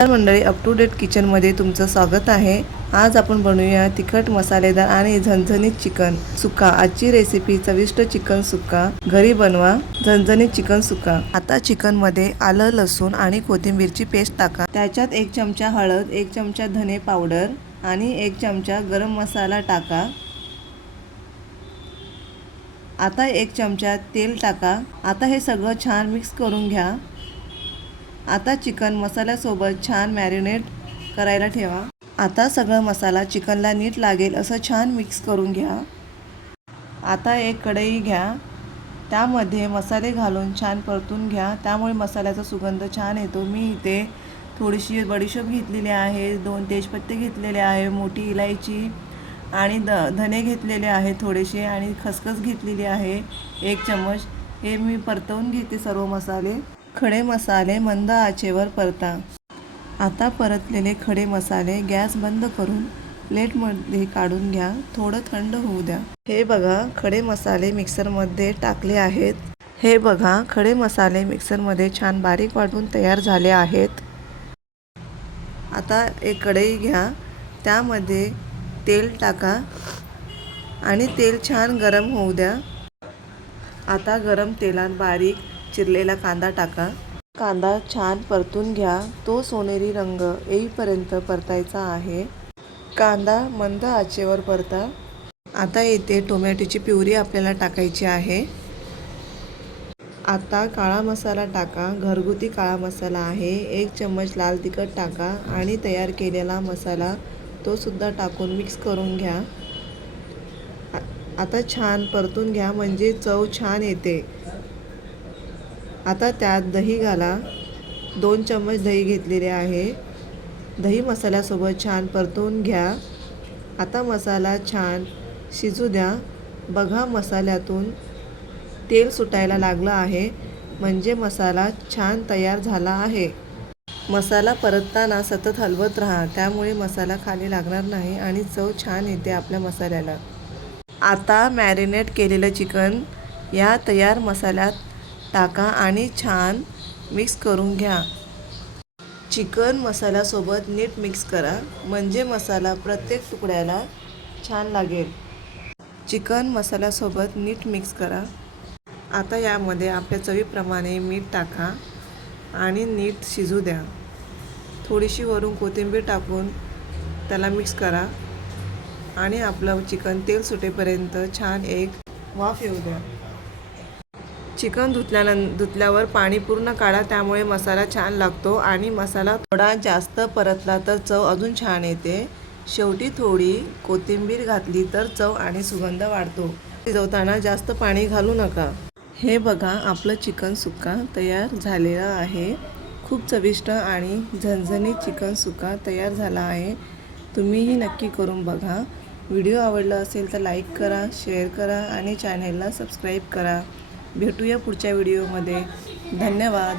मंडळी, up to date किचनमध्ये तुमचं स्वागत आहे। आज आपण बनवूया तिखट मसालेदार आणि झणझणीत चिकन सुक्का। आजची रेसिपी चविष्ट चिकन सुक्का। घरी बनवा झणझणीत चिकन सुक्का। आता चिकनमध्ये आलं, लसूण आणि कोथिंबीरची पेस्ट टाका। त्याच्यात 1 चमचा हळद, 1 चमचा धने पावडर आणि 1 चमचा गरम मसाला टाका। आता 1 चमचा तेल टाका। आता हे सगळं छान मिक्स करून घ्या। आता चिकन मसाल्यासोबत छान मॅरिनेट करायला ठेवा। आता सगळा मसाला चिकनला नीट लागेल असं छान मिक्स करून घ्या। आता एक कढई घ्या, त्यामध्ये मसाले घालून छान परतून घ्या, त्यामुळे मसाल्याचा सुगंध छान येतो। मी इथे थोडीशी बडीशेप घेतलेली आहे, 2 तेजपत्ते घेतलेले आहे, मोठी इलायची आणि धने घेतलेले आहे थोडेसे आणि खसखस घेतलेली आहे 1 चमच। हे मी परतवून घेते सर्व मसाले। खडे मसाले मंद आचेवर परता। आता परतलेले खडे मसाले गॅस बंद करून प्लेटमध्ये काढून घ्या, थोडं थंड होऊ द्या। हे बघा, खडे मसाले मिक्सरमध्ये टाकले आहेत। हे बघा, खडे मसाले मिक्सरमध्ये छान बारीक वाटून तयार झाले आहेत। आता एक कढई घ्या, त्यामध्ये तेल टाका आणि तेल छान गरम होऊ द्या। आता गरम तेलात बारीक चिरलेला कांदा टाका। कांदा छान परतून घ्या, तो सोनेरी रंग येईपर्यंत परतायचा आहे। कांदा मंद आचेवर परता। आता इथे टोमॅटोची प्युरी आपल्याला टाकायची आहे। आता काळा मसाला टाका, घरगुती काळा मसाला आहे। 1 चम्मच लाल तिखट टाका आणि तयार केलेला मसाला तो सुद्धा टाकून मिक्स करून घ्या। आता छान परतून घ्या, म्हणजे चव छान येते। आता त्यात दही घाला, 2 चम्मच दही घेतलेले आहे। दही मसाल्यासोबत छान परतून घ्या। आता मसाला छान शिजू द्या। बघा, मसाल्यातून तेल सुटायला लागलं आहे, म्हणजे मसाला छान तयार झाला आहे। मसाला परतताना सतत हलवत राहा, त्यामुळे मसाला खाली लागणार नाही आणि चव छान येते आपल्या मसाल्याला। आता मॅरिनेट केलेलं चिकन या तयार मसाल्यात टाका आणि छान मिक्स करून घ्या। चिकन मसाल्यासोबत नीट मिक्स करा, म्हणजे मसाला प्रत्येक तुकड्याला छान लागेल। चिकन मसाल्यासोबत नीट मिक्स करा। आता यामध्ये आपल्या चवीप्रमाणे मीठ टाका आणि नीट शिजू द्या। थोडीशी वरून कोथिंबीर टाकून त्याला मिक्स करा आणि आपलं चिकन तेल सुटेपर्यंत छान एक वाफ येऊ द्या। चिकन धुतल्यावर पाणी पूर्ण काढा, त्यामुळे मसाला छान लागतो आणि मसाला थोडा जास्त परतला तर चव अजून छान येते। शेवटी थोडी कोथिंबीर घातली तर चव आणि सुगंध वाढतो। शिजवताना जास्त पाणी घालू नका। हे बघा, आपलं चिकन सुक्का तयार झालेला आहे। खूप चविष्ट आणि झणझणीत चिकन सुक्का तयार झाला आहे। तुम्हीही नक्की करून बघा। व्हिडिओ आवडला असेल तर लाईक करा, शेअर करा आणि चॅनेलला सबस्क्राईब करा। भेटूया पुढच्या व्हिडिओमध्ये। धन्यवाद।